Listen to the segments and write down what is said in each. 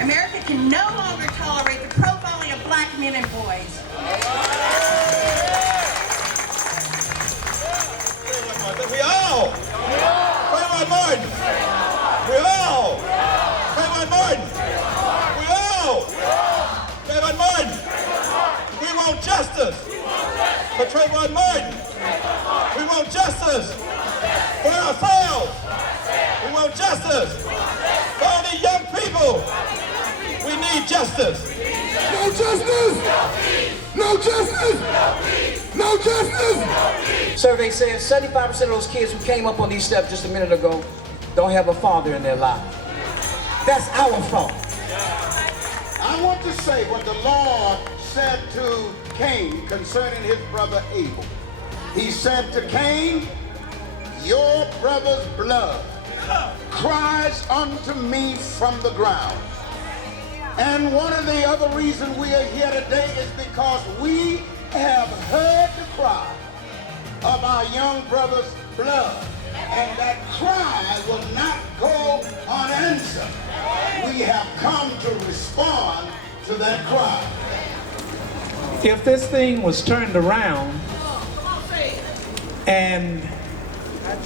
America can no longer tolerate the profiling of black men and boys. We all! Trayvon Martin! We all! Trayvon Martin! We all! Trayvon Martin! We want justice for Trayvon Martin! We want justice for ourselves! We want justice for all these young people! We need justice! No justice! No justice! No justice! Survey says 75% of those kids who came up on these steps just a minute ago don't have a father in their life. That's our fault. I want to say what the Lord said to Cain concerning his brother Abel. He said to Cain, your brother's blood cries unto me from the ground. And one of the other reasons we are here today is because we have heard the cry of our young brother's blood. And that cry will not go unanswered. We have come to respond to that cry. If this thing was turned around and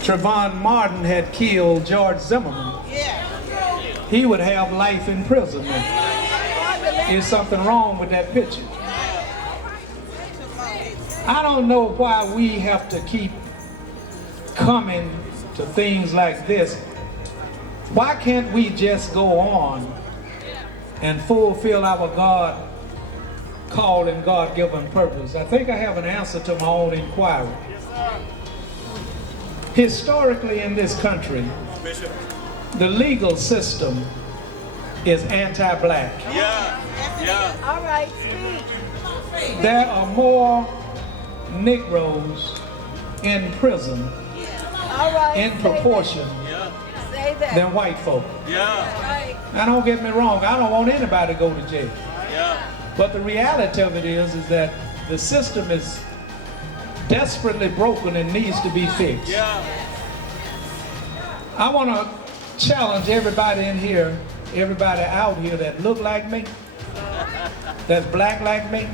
Trayvon Martin had killed George Zimmerman, he would have life imprisonment. There's something wrong with that picture. I don't know why we have to keep coming to things like this. Why can't we just go on and fulfill our God call and God-given purpose? I think I have an answer to my own inquiry. Historically in this country, the legal system is anti-black. All right, speak. There are more Negroes in prison in proportion than white folk. Now don't get me wrong, I don't want anybody to go to jail. But the reality of it is that the system is desperately broken and needs to be fixed. I want to challenge everybody in here, everybody out here that look like me, that's black like me,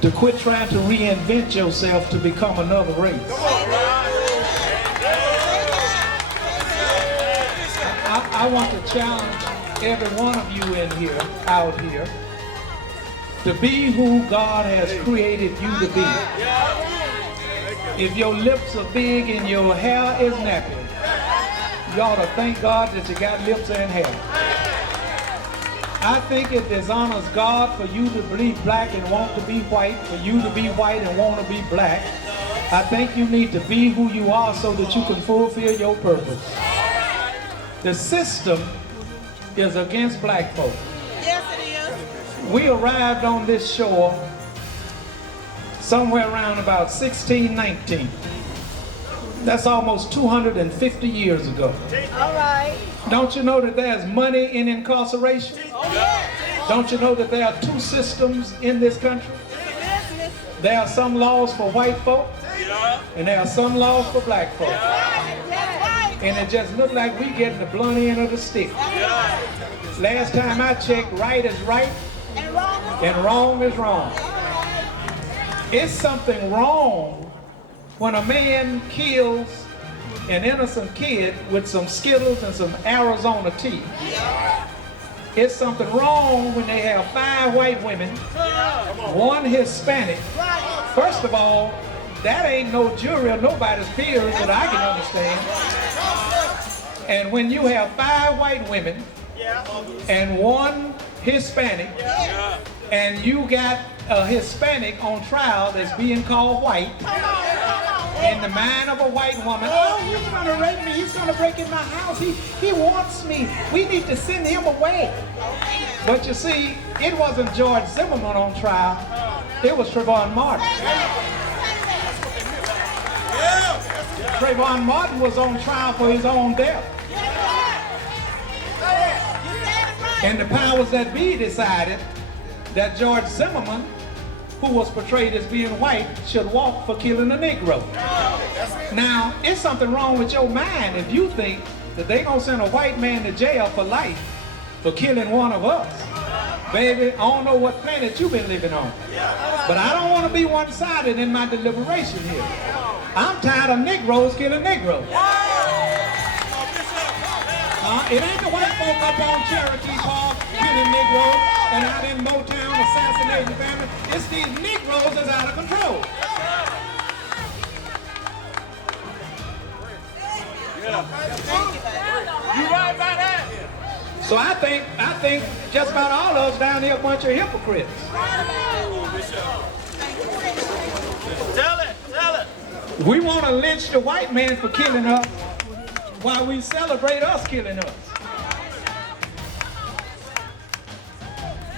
to quit trying to reinvent yourself to become another race. I want to challenge every one of you in here, out here, to be who God has created you to be. If your lips are big and your hair is nappy, you ought to thank God that you got lips and hair. I think it dishonors God for you to be black and want to be white, for you to be white and want to be black. I think you need to be who you are so that you can fulfill your purpose. The system is against black folk. Yes, it is. We arrived on this shore somewhere around about 1619. That's almost 250 years ago. All right. Don't you know that there's money in incarceration? Don't you know that there are two systems in this country? There are some laws for white folk, and there are some laws for black folk. And it just looks like we getting the blunt end of the stick. Last time I checked, right is right, and wrong is wrong. It's something wrong when a man kills an innocent kid with some Skittles and some Arizona tea. It's something wrong when they have 5 white women, 1 Hispanic. First of all, that ain't no jury or nobody's peers that I can understand. And when you have 5 white women and 1 Hispanic, and you got a Hispanic on trial that's being called white, in the mind of a white woman, oh, he's gonna rape me, he's gonna break in my house, he wants me, we need to send him away. But you see, it wasn't George Zimmerman on trial, it was Trayvon Martin. Trayvon Martin was on trial for his own death. And the powers that be decided that George Zimmerman, who was portrayed as being white, should walk for killing a Negro. Now, it's something wrong with your mind if you think that they gonna send a white man to jail for life for killing one of us. Baby, I don't know what planet you've been living on. But I don't want to be one-sided in my deliberation here. I'm tired of Negroes killing Negroes. It ain't the white folk up on Cherokee Park killing Negroes and out in Motown assassinating families. It's these Negroes that's out of control. You right about that? So I think just about all of us down here a bunch of hypocrites. Tell it. We want to lynch the white man for killing us while we celebrate us killing us.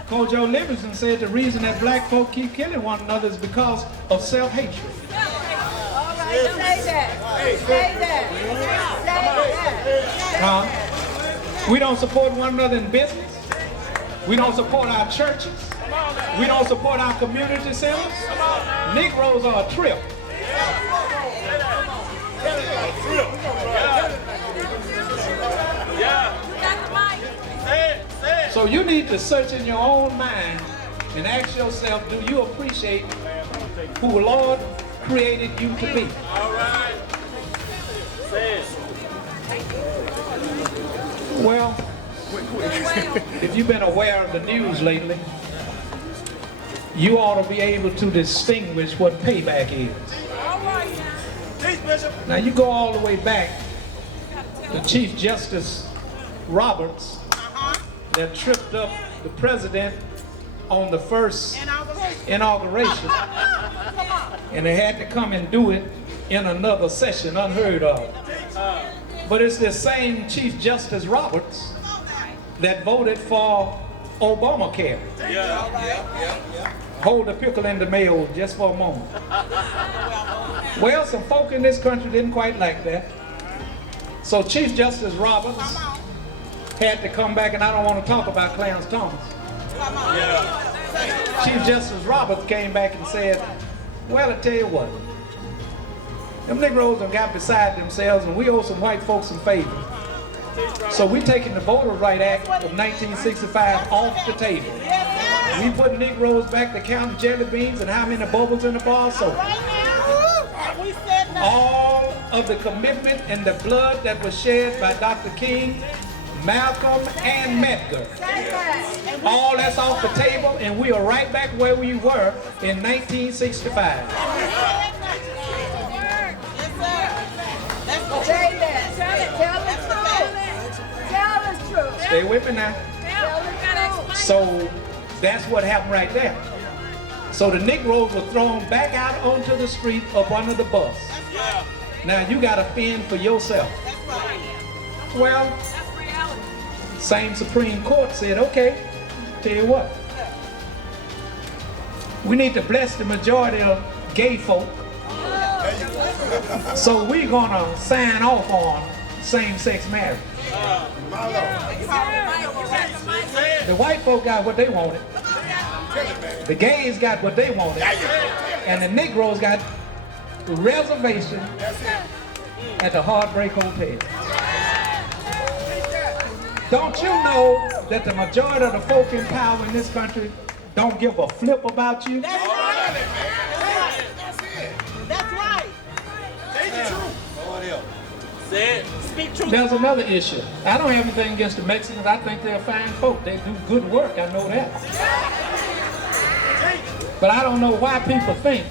Kojo Livingston said the reason that black folk keep killing one another is because of self-hatred. All right, say that. Say that. Say that. We don't support one another in business. We don't support our churches. We don't support our community centers. Negroes are a trip. So you need to search in your own mind and ask yourself, do you appreciate who the Lord created you to be? All right. Say it. Well, if you've been aware of the news lately, you ought to be able to distinguish what payback is. Now you go all the way back to Chief Justice Roberts that tripped up the president on the first inauguration, and they had to come and do it in another session, unheard of. But it's the same Chief Justice Roberts that voted for Obamacare. Hold the pickle in the mayo just for a moment. Well, some folk in this country didn't quite like that. So Chief Justice Roberts had to come back, and I don't want to talk about Clarence Thomas. Chief Justice Roberts came back and said, well, I tell you what, them Negroes done got beside themselves, and we owe some white folks some favor. So we taking the Voter Right Act of 1965 off the table. We put Negroes back to count jelly beans and how many bubbles in the bar soap. All of the commitment and the blood that was shed by Dr. King, Malcolm, and Medgar, all that's off the table, and we are right back where we were in 1965. Say that. Tell the truth. Stay with me now. So that's what happened right there. So the Negroes were thrown back out onto the street up under the bus. Now you got to fend for yourself. Well, same Supreme Court said, okay, tell you what. We need to bless the majority of gay folk. So we're gonna sign off on same-sex marriage. The white folk got what they wanted. The gays got what they wanted. And the Negroes got reservation at the Heartbreak Hotel. Don't you know that the majority of the folk in power in this country don't give a flip about you? That's right. There's another issue. I don't have anything against the Mexicans. I think they're fine folk. They do good work. I know that. But I don't know why people think